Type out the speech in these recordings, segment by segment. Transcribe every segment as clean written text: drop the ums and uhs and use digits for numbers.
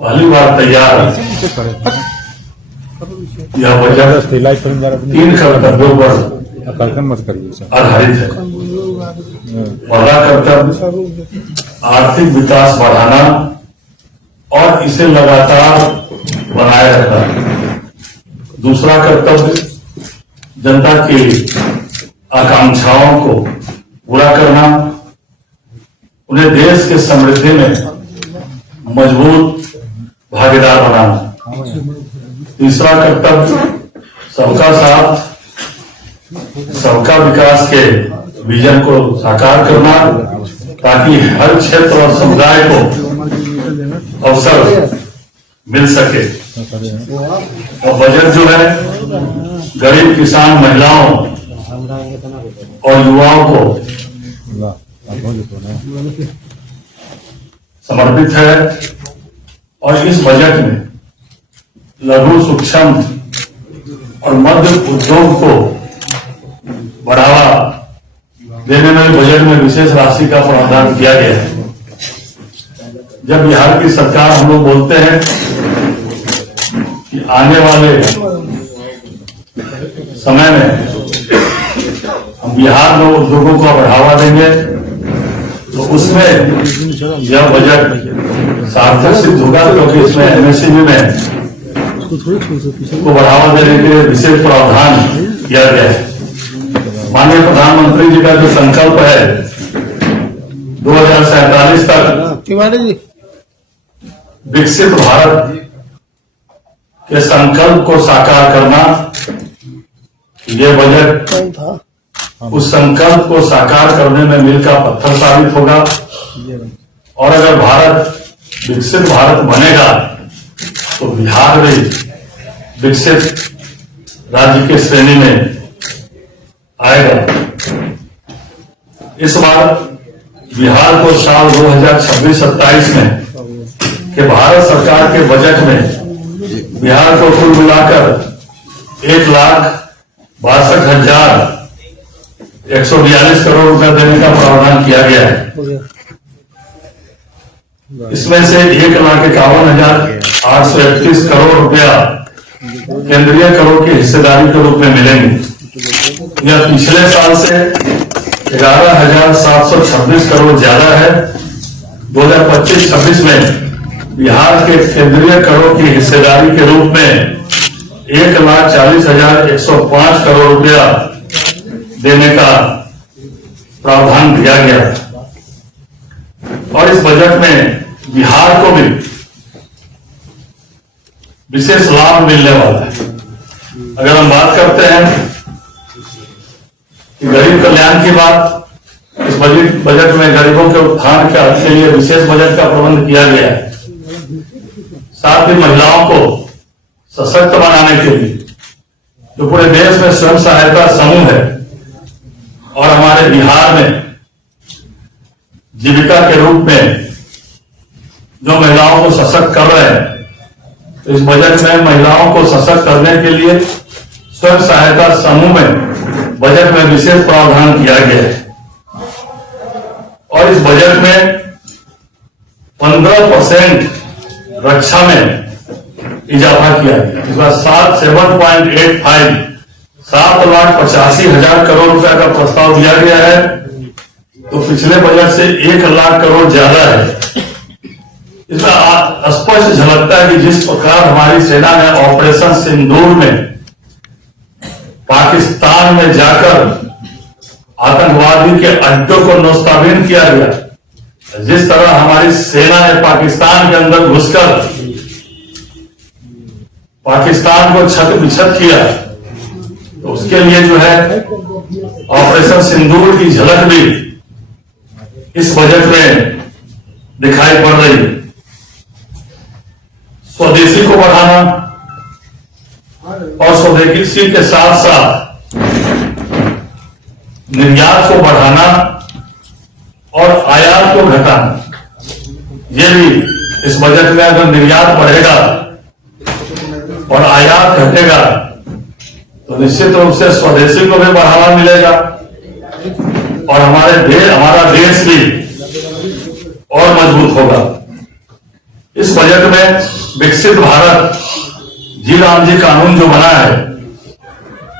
पहली बार तैयार यह बजट 3 कर्तव्यों पर आधारित है। पहला कर्तव्य आर्थिक विकास बढ़ाना और इसे लगातार बनाए रखना। दूसरा कर्तव्य जनता की आकांक्षाओं को पूरा करना, उन्हें देश के समृद्धि में मजबूत भागीदार बनाना। तीसरा कर्तव्य सबका साथ सबका विकास के विजन को साकार करना, ताकि हर क्षेत्र और समुदाय को अवसर मिल सके। और बजट जो है गरीब किसान, महिलाओं और युवाओं को समर्पित है। और इस बजट में लघु, सूक्ष्म और मध्य उद्योग को बढ़ावा देने में बजट में विशेष राशि का प्रावधान किया गया है। जब बिहार की सरकार, हम लोग बोलते हैं कि आने वाले समय में हम बिहार में उद्योगों को बढ़ावा देंगे, तो उसमें यह बजट सार्थक सिद्ध होगा, क्योंकि इसमें एमएसएमई में को बढ़ावा देने के लिए विशेष प्रावधान किया गया है। माननीय प्रधानमंत्री जी का जो संकल्प है 2047 तक विकसित भारत के संकल्प को साकार करना, ये बजट उस संकल्प को साकार करने में मील का पत्थर साबित होगा। और अगर भारत विकसित भारत बनेगा तो बिहार भी विकसित राज्य की श्रेणी में आएगा। इस बार बिहार को साल 2026-27 में के भारत सरकार के बजट में बिहार को कुल मिलाकर 1,62,142 करोड़ रुपए देने का प्रावधान किया गया है। इसमें से 1,51,831 करोड़ रुपया केंद्रीय करों की हिस्सेदारी के रूप में मिलेंगे। यह पिछले साल से 11,726 करोड़ ज्यादा है। 2025-26 में बिहार के केंद्रीय करों की हिस्सेदारी के रूप में 1,40,105 करोड़ रुपया देने का प्रावधान किया गया। और इस बजट में बिहार को भी विशेष लाभ मिलने वाला है। अगर हम बात करते हैं कि गरीब कल्याण की बात, इस बजट में गरीबों के उत्थान के लिए विशेष बजट का प्रबंध किया गया है। साथ ही महिलाओं को सशक्त बनाने के लिए जो पूरे देश में स्वयं सहायता समूह है और हमारे बिहार में जीविका के रूप में जो महिलाओं को सशक्त कर रहे हैं, तो इस बजट में महिलाओं को सशक्त करने के लिए स्वयं सहायता समूह में बजट में विशेष प्रावधान किया गया है। और इस बजट में 15% रक्षा में इजाफा किया गया। इस बार 7,85,000 करोड़ रुपए का प्रस्ताव दिया गया है, तो पिछले बजट से 1,00,000 करोड़ ज्यादा है। इसमें स्पष्ट झलकता है कि जिस प्रकार हमारी सेना ने ऑपरेशन सिंदूर में पाकिस्तान में जाकर आतंकवादी के अड्डों को नौस्ताबीन किया गया, जिस तरह हमारी सेना ने पाकिस्तान के अंदर घुसकर पाकिस्तान को छत बिछत किया, तो उसके लिए जो है ऑपरेशन सिंदूर की झलक भी इस बजट में दिखाई पड़ रही है। स्वदेशी को बढ़ाना और स्वदेशी के साथ साथ निर्यात को बढ़ाना और आयात को घटाना, ये भी इस बजट में अगर निर्यात बढ़ेगा और आयात घटेगा तो निश्चित रूप से स्वदेशी को भी बढ़ावा मिलेगा और हमारा देश भी और मजबूत होगा। इस बजट में विकसित भारत जी राम जी कानून जो बना है,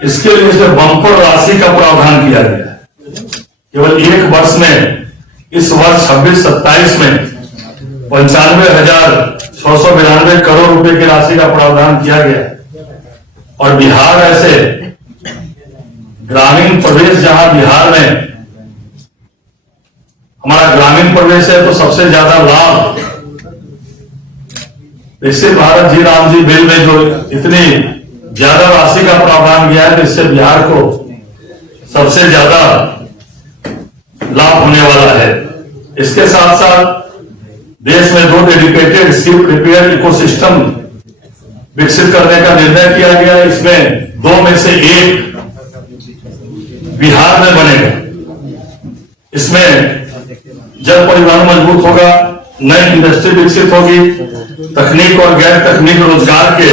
इसके लिए इसमें बम्पर राशि का प्रावधान किया गया है। केवल एक वर्ष में, इस वर्ष 26-27 में 95,692 करोड़ रुपए की राशि का प्रावधान किया गया है। और बिहार ऐसे ग्रामीण प्रदेश, जहां बिहार में हमारा ग्रामीण प्रदेश है, तो सबसे ज्यादा लाभ विकसित भारत जी राम जी बिल में जो इतनी ज्यादा राशि का प्रावधान किया है, तो इससे बिहार को सबसे ज्यादा लाभ होने वाला है। इसके साथ साथ देश में 2 डेडिकेटेड शिप रिपेयर इकोसिस्टम विकसित करने का निर्णय किया गया। इसमें 2 में से 1 बिहार में बनेगा। इसमें जल परिवहन मजबूत होगा, नई इंडस्ट्री विकसित होगी, तकनीक और गैर तकनीक रोजगार के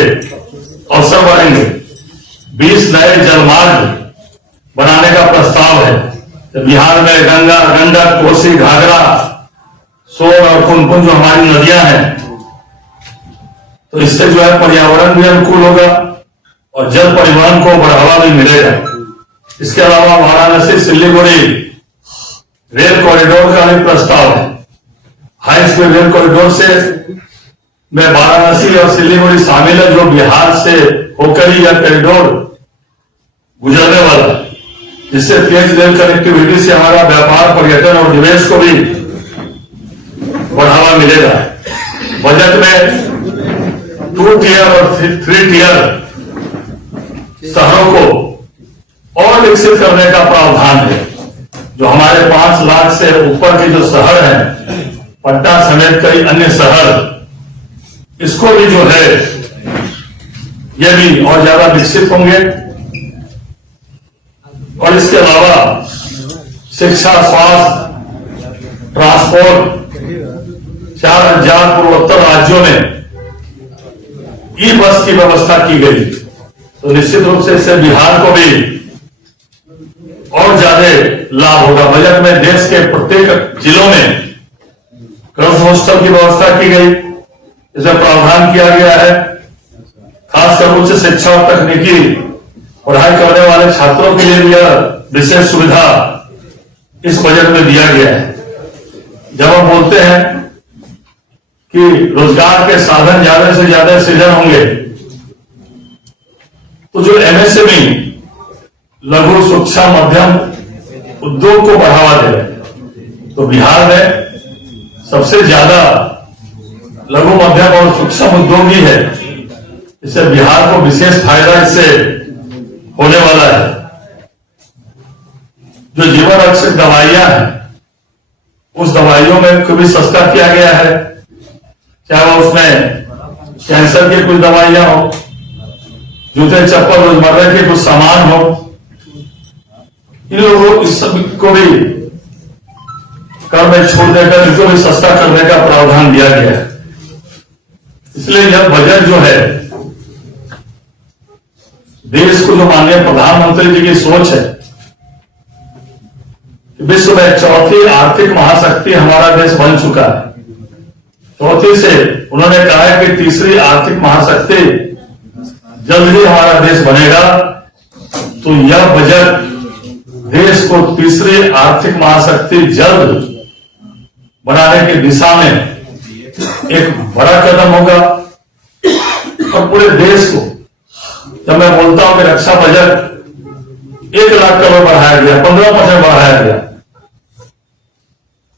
अवसर बढ़ेंगे। 20 नए जलमार्ग बनाने का प्रस्ताव है। तो बिहार में गंगा, गंडक, कोसी, घाघरा, सोन और पुनपुन जो हमारी नदियां हैं, तो इससे जो है पर्यावरण भी अनुकूल होगा और जल परिवहन को बढ़ावा भी मिलेगा। इसके अलावा वाराणसी सिल्लीगुड़ी रेल कॉरिडोर का भी प्रस्ताव है। हाई स्पीड रेल कॉरिडोर से में वाराणसी और सिल्लीगुड़ी शामिल है, जो बिहार से होकर ही यह कॉरिडोर गुजरने वाला, जिससे तेज रेल कनेक्टिविटी से हमारा व्यापार, पर्यटन और निवेश को भी बढ़ावा मिलेगा। बजट में 2 टियर और 3 टियर शहरों को और विकसित करने का प्रावधान है। जो हमारे 5 लाख से ऊपर के जो शहर हैं, पटना समेत कई अन्य शहर, इसको भी जो है ये भी और ज्यादा विकसित होंगे। और इसके अलावा शिक्षा, स्वास्थ्य, ट्रांसपोर्ट, 4000 पूर्वोत्तर राज्यों में ई बस की व्यवस्था की गई। तो निश्चित रूप से इससे बिहार को भी और ज्यादा लाभ होगा। बजट में देश के प्रत्येक जिलों में गर्ल्स हॉस्टल की व्यवस्था की गई, इसमें प्रावधान किया गया है। खासकर उच्च शिक्षा और तकनीकी पढ़ाई करने वाले छात्रों के लिए यह विशेष सुविधा इस बजट में दिया गया है। जब हम बोलते हैं कि रोजगार के साधन ज्यादा से ज्यादा सृजन होंगे, तो जो एमएसएमई, लघु सूक्ष्म मध्यम उद्योग को बढ़ावा दे रहे हैं, तो बिहार में सबसे ज्यादा लघु मध्यम और सूक्ष्म उद्योग ही है। इससे बिहार को विशेष फायदा इससे होने वाला है। जो जीवन रक्षक दवाइयां हैं, उस दवाइयों में को भी सस्ता किया गया है, चाहे वो उसमें कैंसर की कुछ दवाइयां हो, जूते चप्पल रोजमर्रा के कुछ सामान हो, इन लोगों इस सब को भी कर में छोड़ देकर इनको भी सस्ता करने का प्रावधान दिया गया है। इसलिए यह बजट जो है, देश को जो माननीय प्रधानमंत्री जी की सोच है, विश्व में 4थी आर्थिक महाशक्ति हमारा देश बन चुका है। 4थी से उन्होंने कहा है कि 3री आर्थिक महाशक्ति जल्द ही हमारा देश बनेगा। तो यह बजट देश को 3री आर्थिक महाशक्ति जल्द बनाने की दिशा में एक बड़ा कदम होगा। और पूरे देश को, जब मैं बोलता हूं कि रक्षा बजट 1 लाख करोड़ बढ़ाया गया, 15% बढ़ाया गया,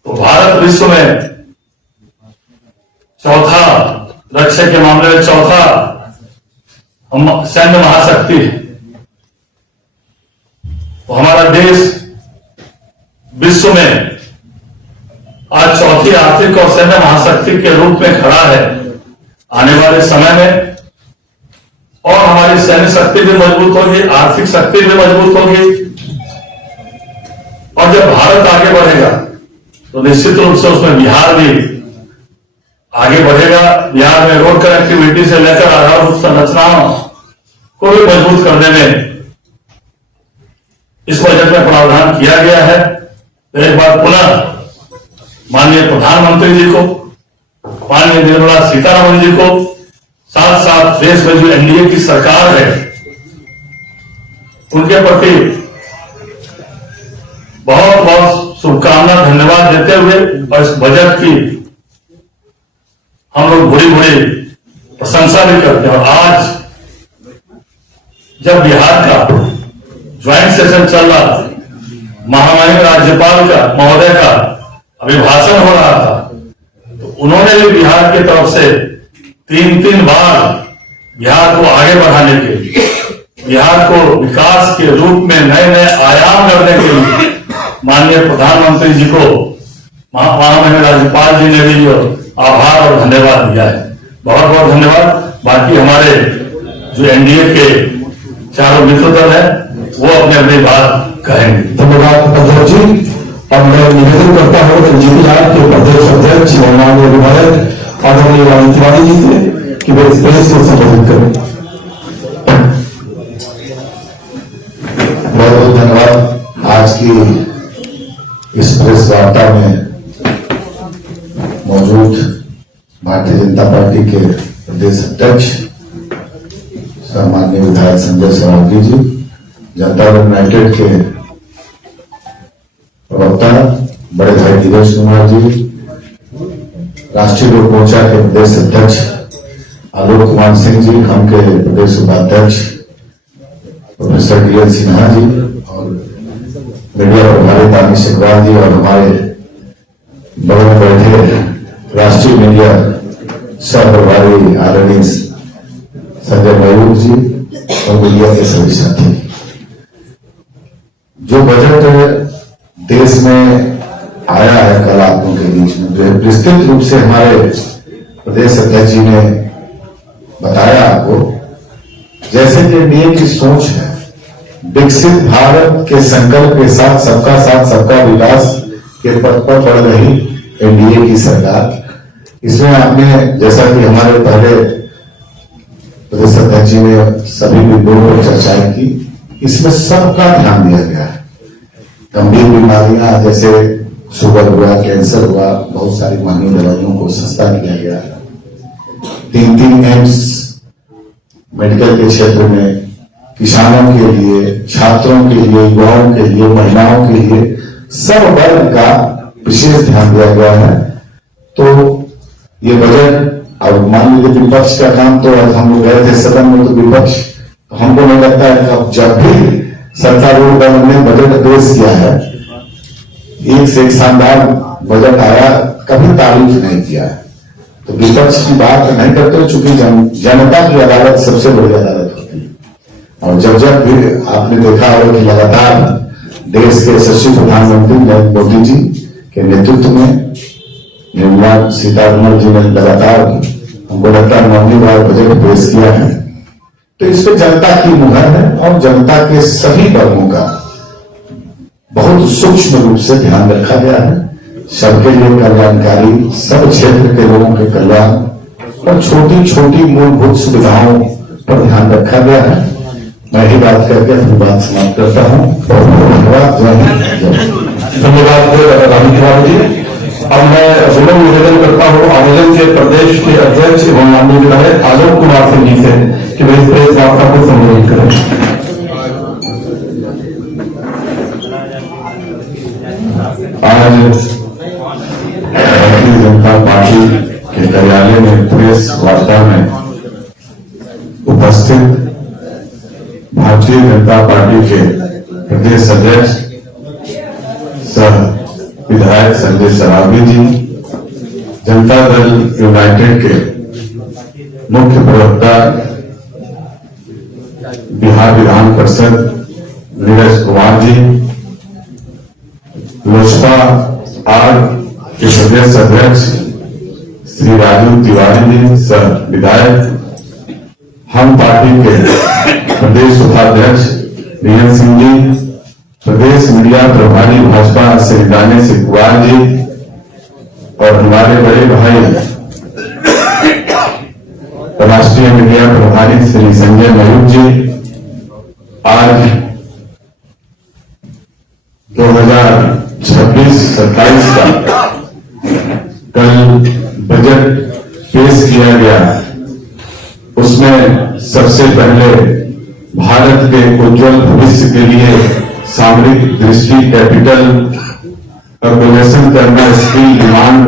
तो भारत विश्व में चौथा, रक्षा के मामले में चौथा सैन्य महाशक्ति है। तो हमारा देश विश्व में आज 4थी आर्थिक और सैन्य महाशक्ति के रूप में खड़ा है। आने वाले समय में और हमारी सैन्य शक्ति भी मजबूत होगी, आर्थिक शक्ति भी मजबूत होगी। और जब भारत आगे बढ़ेगा, तो निश्चित रूप से उसमें बिहार भी आगे बढ़ेगा। बिहार में रोड कनेक्टिविटी से लेकर आधारभूत संरचनाओं को भी मजबूत करने में इस बजट में प्रावधान किया गया है। तो एक बार पुनः माननीय प्रधानमंत्री जी को, माननीय निर्मला सीतारमण जी को साथ साथ देश में जो एनडीए की सरकार है उनके प्रति बहुत बहुत शुभकामना धन्यवाद देते हुए और इस बजट की हम लोग बड़ी बड़ी प्रशंसा भी करते हैं। और आज जब बिहार का ज्वाइंट सेशन चल रहा था, महामहिम राज्यपाल का महोदय का अभिभाषण हो रहा था, तो उन्होंने भी बिहार की तरफ से तीन बार बिहार को आगे बढ़ाने के लिए, बिहार को विकास के रूप में नए नए आयाम करने के लिए माननीय प्रधानमंत्री जी को महामहिम राज्यपाल जी ने भी आभार और धन्यवाद दिया है। बहुत बहुत धन्यवाद। बाकी हमारे जो एनडीए के चारों मित्र दल है वो अपने अपनी बात कहेंगे। धन्यवाद अध्यक्ष जी। अब मैं निवेदन करता हूँ एनजीपीआर के प्रदेश अध्यक्ष और माननीय विधायक आदरणीय रानी तिवारी जी से कि वे इस प्रेस को संबोधित करें। बहुत बहुत धन्यवाद। आज की इस प्रेस वार्ता में मौजूद भारतीय जनता पार्टी के प्रदेश अध्यक्ष सम्माननीय विधायक संजय सरावगी जी, जनता दल यूनाइटेड के प्रवक्ता बड़े भाई नीरज कुमार जी, राष्ट्रीय लोक मोर्चा के प्रदेश अध्यक्ष आलोक कुमार सिंह जी, हम के प्रदेश उपाध्यक्ष प्रोफेसर डी.एल. सिन्हा जी और मीडिया प्रभारी दानिश इकबाल जी और हमारे बगल में बैठे राष्ट्रीय मीडिया सह प्रभारी आदरणीय संजय मयूर जी और मीडिया के सभी साथी। जो बजट देश में आया है कल आप लोगों के बीच में, जो विस्तृत रूप से हमारे प्रदेश अध्यक्ष जी ने बताया आपको, जैसे कि एनडीए की सोच है विकसित भारत के संकल्प के साथ सबका विकास के पथ पर बढ़ रही एनडीए की सरकार। इसमें आपने जैसा कि हमारे पहले प्रदेश अध्यक्ष जी ने सभी बिंदुओं पर चर्चाएं की, इसमें सबका ध्यान दिया गया है। गंभीर बीमारियां जैसे शुगर हुआ, कैंसर हुआ, बहुत सारी महंगी दवाइयों को सस्ता किया गया है। 3 एम्स मेडिकल के क्षेत्र में किसानों के लिए, छात्रों के लिए, युवाओं के लिए, महिलाओं के लिए सब वर्ग का विशेष ध्यान दिया गया है। तो ये बजट, अब मान लीजिए विपक्ष का काम, तो आज हम लोग गए थे सदन में तो विपक्ष, हमको नहीं लगता है कि अब जब भी सत्तारूढ़ दल ने बजट पेश किया है, एक से एक शानदार बजट आया, कभी तारीफ नहीं किया है। तो विपक्ष की बात नहीं करते, चूंकि जनता की अदालत सबसे बड़ी अदालत होती है। और जब भी आपने देखा होगा कि लगातार देश के यशस्वी प्रधानमंत्री नरेंद्र मोदी जी के नेतृत्व में निर्मला सीतारमण जी ने लगातार हमको लगता है 9वीं बार बजट पेश किया है। तो इस पर जनता की मुहर है और जनता के सभी वर्गों का बहुत सूक्ष्म रूप से ध्यान रखा गया है। सबके लिए कल्याणकारी, सब क्षेत्र के लोगों के कल्याण और छोटी छोटी मूलभूत सुविधाओं पर ध्यान रखा गया है। मैं ही बात करके अपनी बात समाप्त करता हूँ। धन्यवाद। धन्यवाद रानी तिवारी जी। अब मैं पुनः निवेदन करता हूँ आवेदन के प्रदेश के अध्यक्ष एवं माननीय विधायक आलोक कुमार सिंह जी से कि वे इस प्रेस वार्ता को संबोधित करें। आज भारतीय जनता पार्टी के कार्यालय में प्रेस वार्ता में उपस्थित भारतीय जनता पार्टी के प्रदेश अध्यक्ष सह विधायक संजय सरावगी जी, जनता दल यूनाइटेड के मुख्य प्रवक्ता बिहार विधान परिषद नीरज कुमार जी, लोजपा आर के प्रदेश अध्यक्ष श्री राजू तिवारी जी सह विधायक, हम पार्टी के प्रदेश उपाध्यक्ष डी.एल. सिंह जी, प्रदेश मीडिया प्रभारी भाजपा श्री दानिश इकबाल जी और हमारे बड़े भाई राष्ट्रीय मीडिया प्रभारी श्री संजय मयूर जी, आज 2026-27 का कल बजट पेश किया गया उसमें सबसे पहले भारत के उज्जवल भविष्य के लिए सामरिक दृष्टि, कैपिटल अर्बनाइजेशन करना, स्किल डिमांड,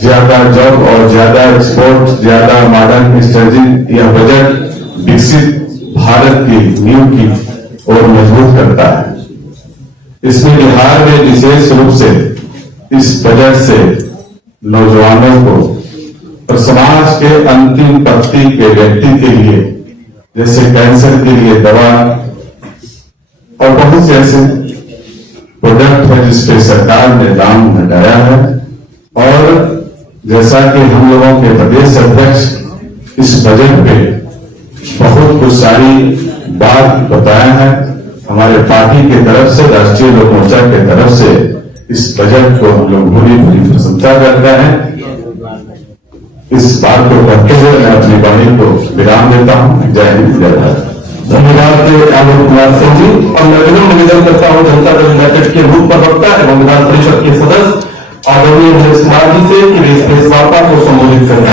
ज्यादा जॉब और ज्यादा एक्सपोर्ट, ज्यादा मॉडर्न स्ट्रेटजी, यह बजट विकसित भारत की नींव की ओर मजबूत करता है। इसमें बिहार में विशेष रूप से इस बजट से नौजवानों को और समाज के अंतिम पंक्ति के व्यक्ति के लिए, जैसे कैंसर के लिए दवा और बहुत से ऐसे प्रोडक्ट है जिसपे सरकार ने दाम घटाया है। और जैसा कि हम लोगों के प्रदेश अध्यक्ष इस बजट पे बहुत कुछ सारी बात बताया है, हमारे पार्टी की तरफ से, राष्ट्रीय लोक मोर्चा की तरफ से इस बजट को हम लोग भूरी भूरी प्रशंसा करते हैं। इस बात को कहते हुए मैं अपनी वाणी को विराम देता हूं। जय हिंद, जय भारत। धन्यवाद आलोक कुमार सिंह जी। और मैं विनम्र निवेदन करता हूं जनता दल यूनाइटेड के बूथ प्रवक्ता एवं विधान परिषद के सदस्य आदरणीय महेश कुमार जी से कि वे इस प्रेस वार्ता को संबोधित करें।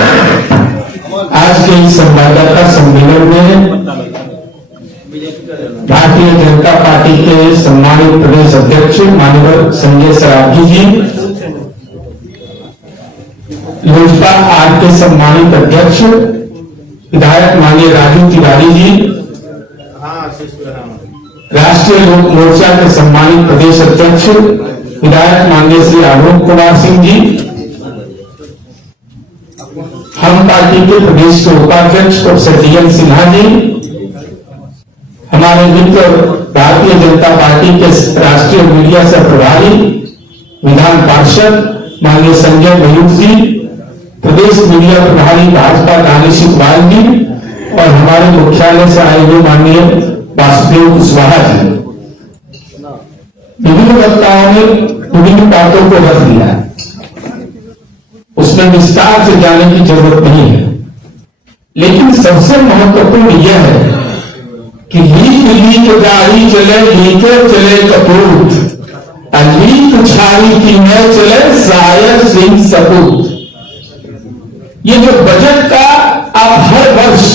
आज के इस संवाददाता सम्मेलन में भारतीय जनता पार्टी के सम्मानित प्रदेश अध्यक्ष माननीय संजय सरावगी जी, लोजपा आर के सम्मानित अध्यक्ष विधायक माननीय राजू तिवारी जी, राष्ट्रीय लोक मोर्चा के सम्मानित प्रदेश अध्यक्ष विधायक माननीय श्री आलोक कुमार सिंह जी, हम पार्टी के प्रदेश के उपाध्यक्ष प्रोफेसर डी.एन. सिन्हा जी, हमारे मित्र भारतीय जनता पार्टी के राष्ट्रीय मीडिया से प्रभारी विधान पार्षद माननीय संजय मयूख जी, प्रदेश मीडिया प्रभारी भाजपा दानिश इकबाल जी और हमारे मुख्यालय से आए हुए माननीय वासुदेव कुशवाहा जी। विभिन्न वक्ताओं ने विभिन्न बातों को रख दिया, उसमें विस्तार से जाने की जरूरत नहीं है, लेकिन सबसे महत्वपूर्ण यह है कि लीक लीक गाड़ी चले, लीके चले कपूत, लीक छाड़ी की न चले शायर सिंह सपूत। ये जो बजट का आप हर वर्ष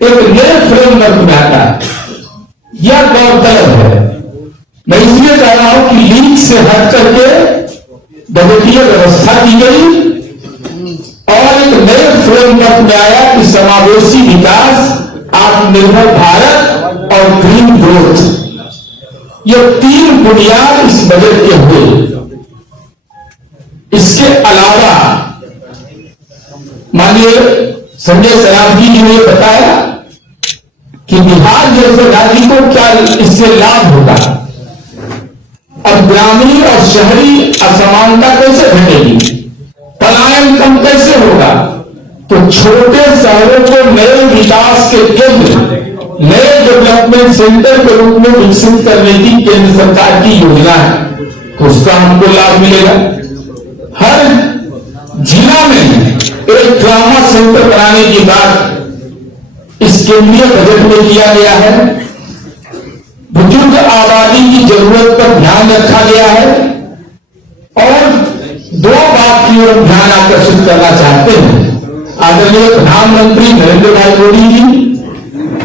एक नए फ्रेमवर्क में आता है, यह गौरतलब है। मैं इसलिए कह रहा हूं कि लीक से हट करके बजटीय व्यवस्था की गई और एक नए फ्रेमवर्क में आया कि समावेशी विकास, आत्मनिर्भर भारत और ग्रीन ग्रोथ, ये तीन बुनियाद इस बजट के हुए। इसके अलावा माननीय संजय सरावगी जी ने बताया कि बिहार जैसे राज्य को क्या इससे लाभ होगा, अब ग्रामीण और शहरी असमानता कैसे घटेगी, पलायन कम कैसे होगा। तो छोटे शहरों को नए विकास के केंद्र, नए डेवलपमेंट सेंटर के रूप में विकसित करने की केंद्र सरकार की योजना है, तो उसका हमको लाभ मिलेगा। हर जिला में एक ट्रॉमा सेंटर बनाने की बात इस केंद्रीय बजट में किया गया है। बुजुर्ग आबादी की जरूरत पर ध्यान रखा गया है और दो बात की ओर ध्यान आकर्षित करना चाहते हैं। आदरणीय प्रधानमंत्री नरेंद्र भाई मोदी जी,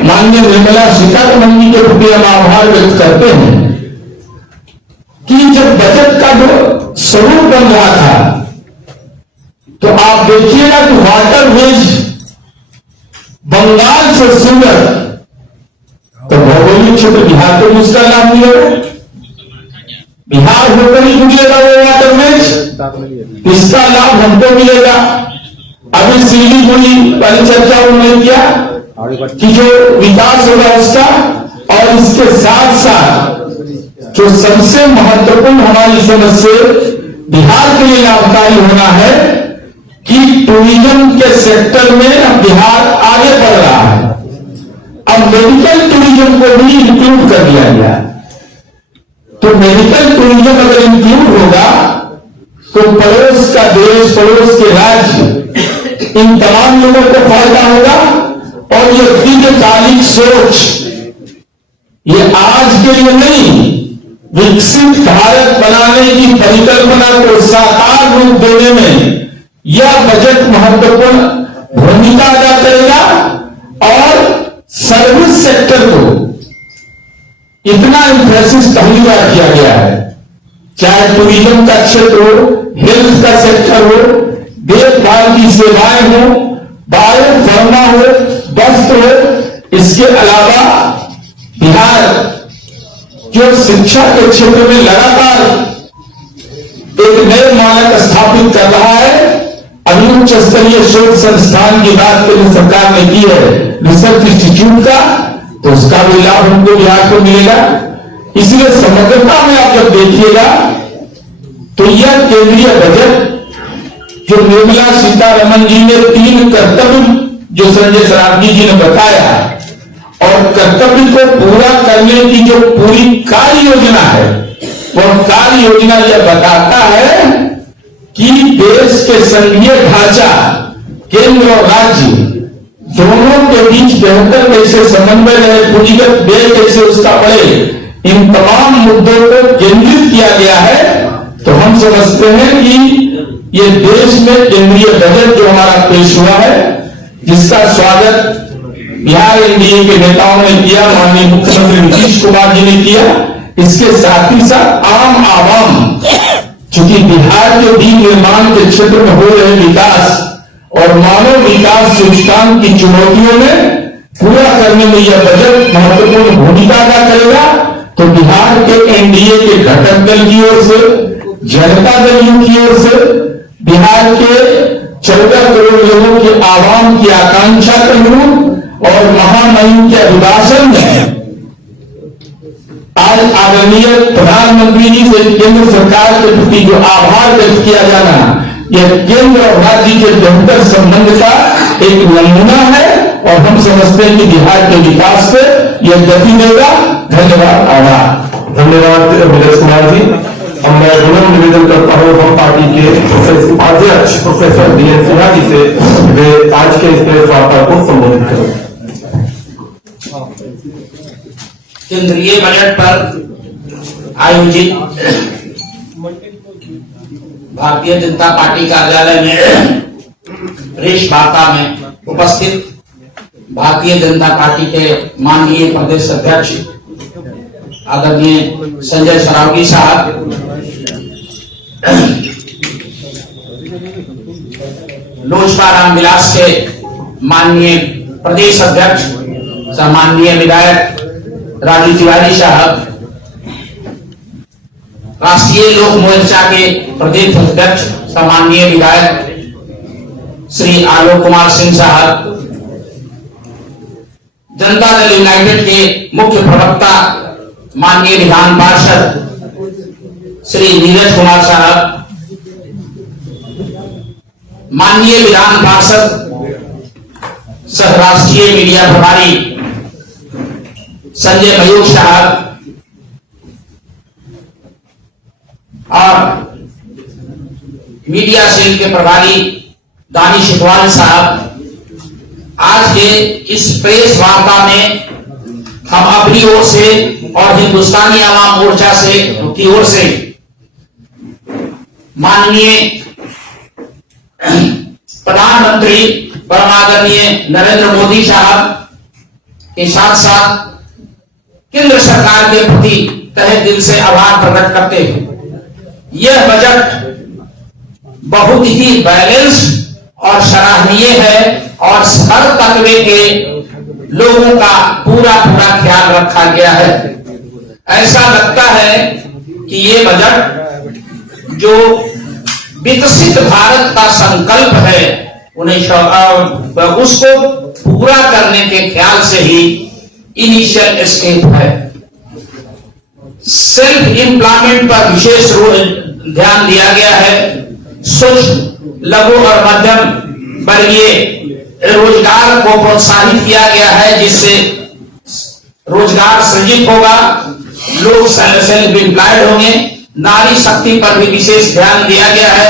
माननीय निर्मला सीतारमण जी के प्रति हम आभार व्यक्त करते हैं कि जब बजट का जो स्वरूप बन रहा था, तो आप देखिएगा कि वाटरवेज बंगाल से सूरत, तो भौगोलिक क्षेत्र बिहार को उसका लाभ मिलेगा, बिहार होकर ही मिलेगा वो वाटरवेज, इसका लाभ हमको मिलेगा। अभी सिलीगुड़ी वाली चर्चा उन्होंने किया कि जो विकास होगा उसका, और इसके साथ साथ जो सबसे महत्वपूर्ण हमारी समझ से बिहार के लिए लाभकारी होना है कि टूरिज्म के सेक्टर में अब बिहार आगे बढ़ रहा है। अब मेडिकल टूरिज्म को भी इंक्लूड कर दिया गया, तो मेडिकल टूरिज्म अगर इंक्लूड होगा तो पड़ोस का देश, पड़ोस के राज्य, इन तमाम लोगों को फायदा होगा। और ये दीर्घकालिक सोच, ये आज के लिए नहीं, विकसित भारत बनाने की परिकल्पना को साकार रूप देने में यह बजट महत्वपूर्ण भूमिका अदा इतना इंफेसिस पहली बार किया गया है, चाहे टूरिज्म का क्षेत्र हो, हेल्थ का सेक्टर हो, देखभाल की सेवाएं हो, बायो फार्मा हो, वस्त्र हो। इसके अलावा बिहार जो शिक्षा के क्षेत्र में लगातार एक नए मानक स्थापित कर रहा है। अभी उच्च स्तरीय शोध संस्थान की बात केंद्र सरकार ने की है, रिसर्च इंस्टीट्यूट का, तो उसका भी लाभ हमको बिहार को मिलेगा। इसलिए समग्रता में आप जब देखिएगा तो यह केंद्रीय बजट जो निर्मला सीतारमण जी ने 3 कर्तव्य जो संजय सरावगी जी ने बताया, और कर्तव्य को पूरा करने की जो पूरी कार्य योजना है, वह कार्य योजना यह बताता है कि देश के संघीय ढांचा केंद्र और राज्य दोनों के बीच बेहतर कैसे समन्वय रहे, पूंजीगत व्यय कैसे उसका बढ़े, इन तमाम मुद्दों को केंद्रित किया गया है। तो हम समझते हैं कि ये देश में केंद्रीय बजट जो हमारा पेश हुआ है, जिसका स्वागत बिहार एनडीए के नेताओं ने किया, माननीय मुख्यमंत्री नीतीश कुमार जी ने किया, इसके साथ ही साथ आम आवाम, चूंकि बिहार के विनिर्माण के क्षेत्र में हो रहे विकास और मानव विकास सूचकांक की चुनौतियों में पूरा करने में यह बजट महत्वपूर्ण भूमिका अदा करेगा। तो बिहार के एनडीए के घटक दल की ओर से, जनता दल यू की ओर से, बिहार के 14 करोड़ लोगों के आवाम की आकांक्षा के अनुरूप और महामहिम के अभिभाषण में आज आदरणीय प्रधानमंत्री जी से केंद्र सरकार के प्रति जो आभार व्यक्त किया जाना, यह केंद्र और राज्य के बेहतर संबंध का एक नमूना है, और हम समझते हैं कि बिहार के विकास पे यह गति देगा। धन्यवाद। आभार। धन्यवाद नीरज कुमार जी। अब मैं विनम्र निवेदन करता हूँ हम पार्टी के अध्यक्ष प्रोफेसर DN सिन्हा जी से वे आज के इस प्रेस वार्ता को संबोधित करें। केंद्रीय बजट पर आयोजित भारतीय जनता पार्टी कार्यालय में प्रेस वार्ता में उपस्थित भारतीय जनता पार्टी के माननीय प्रदेश अध्यक्ष आदरणीय संजय सरावगी साहब, लोजपा रामविलास के माननीय प्रदेश अध्यक्ष सम्माननीय विधायक राजू तिवारी साहब, राष्ट्रीय लोक मोर्चा के प्रदेश अध्यक्ष सम्माननीय विधायक श्री आलोक कुमार सिंह साहब, जनता दल यूनाइटेड के मुख्य प्रवक्ता माननीय विधान पार्षद श्री नीरज कुमार साहब, माननीय विधान पार्षद सह राष्ट्रीय मीडिया प्रभारी संजय मयूख साहब और मीडिया सेल के प्रभारी दानिश इकबाल साहब, आज के इस प्रेस वार्ता में हम अपनी ओर से और हिंदुस्तानी आवाम मोर्चा से की ओर से माननीय प्रधानमंत्री परम आदरणीय नरेंद्र मोदी साहब के साथ साथ केंद्र सरकार के प्रति तहे दिल से आभार प्रकट करते हैं। यह बजट बहुत ही बैलेंस्ड और सराहनीय है और हर तबके के लोगों का पूरा ख्याल रखा गया है। ऐसा लगता है कि ये बजट जो विकसित भारत का संकल्प है उसको पूरा करने के ख्याल से ही इनिशियल स्टेप है। सेल्फ एम्प्लॉयमेंट पर विशेष ध्यान दिया गया है। सूक्ष्म, लघु और मध्यम वर्गीय रोजगार को प्रोत्साहित किया गया है, जिससे रोजगार सृजित होगा, लोग सेल्फ एम्प्लॉयड होंगे। नारी शक्ति पर भी विशेष ध्यान दिया गया है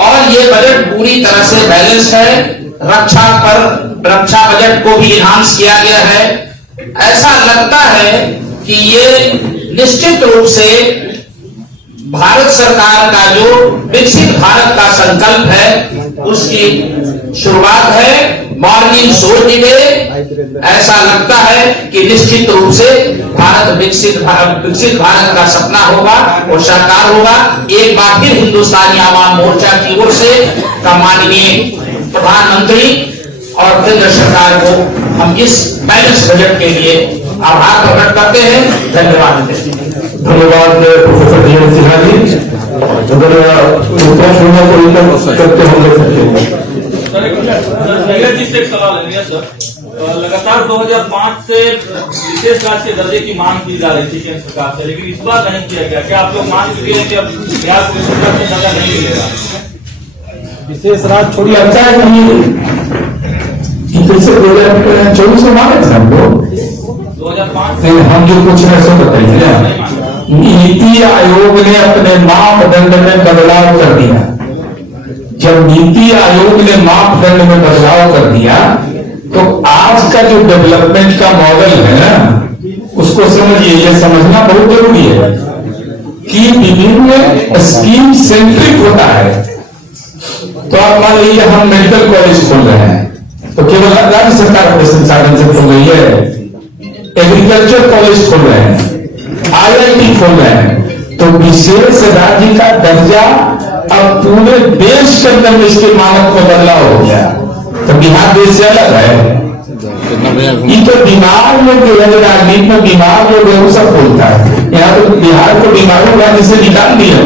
और ये बजट पूरी तरह से बैलेंस है। रक्षा बजट को भी इनहांस किया गया है। ऐसा लगता है कि ये निश्चित रूप से भारत सरकार का जो विकसित भारत का संकल्प है उसकी शुरुआत है मॉर्निंग सोल डिबेट। ऐसा लगता है कि निश्चित रूप से विकसित भारत का सपना होगा और साकार होगा। एक बार फिर हिंदुस्तानी आवाम मोर्चा की ओर से माननीय प्रधानमंत्री और केंद्र सरकार को हम इस बैलेंस बजट के लिए आभार प्रकट करते हैं। धन्यवाद देते हैं। धन्यवाद professor D N Sinha ji. अगर उत्तर शून्य को उत्तर करते हम ले सकते हैं। नीरज जी से एक सवाल है। नीरज सर, लगातार 2005 से विशेष राज्य के दर्जे की मांग की जा रही थी केंद्र सरकार से, लेकिन इस बार नहीं किया गया। क्या आप लोग मांग किए हैं कि अब बिहार को विशेष राज्य का दर्जा नहीं मिलेगा? विशेष राज्य छोड़ी अच्छा है नहीं कैसे 2024 में मांगे थे हम लोग 2005 नहीं, हम जो कुछ है सो बताइए। नीति आयोग ने अपने मापदंड में बदलाव कर दिया। जब नीति आयोग ने मापदंड में बदलाव कर दिया तो आज का जो डेवलपमेंट का मॉडल है ना उसको समझिए। ये समझना बहुत जरूरी है कि विभिन्न स्कीम सेंट्रिक होता है। तो आप मान लीजिए हम मेडिकल कॉलेज खोल रहे हैं तो केवल राज्य सरकार अपने संसाधन से खोल रही है। एग्रीकल्चर कॉलेज खोल रहे हैं, IIT खोल रहे हैं, तो विशेष राज्य का दर्जा अब पूरे देश के अंदर में इसके मानक में बदलाव हो गया। तो बिहार देश से अलग है। ये तो बीमार लोग जो है राजनीति में बीमार लोग है वो सब बोलता है। यहाँ तो बिहार को बीमारों राज्य से निकाल दिया।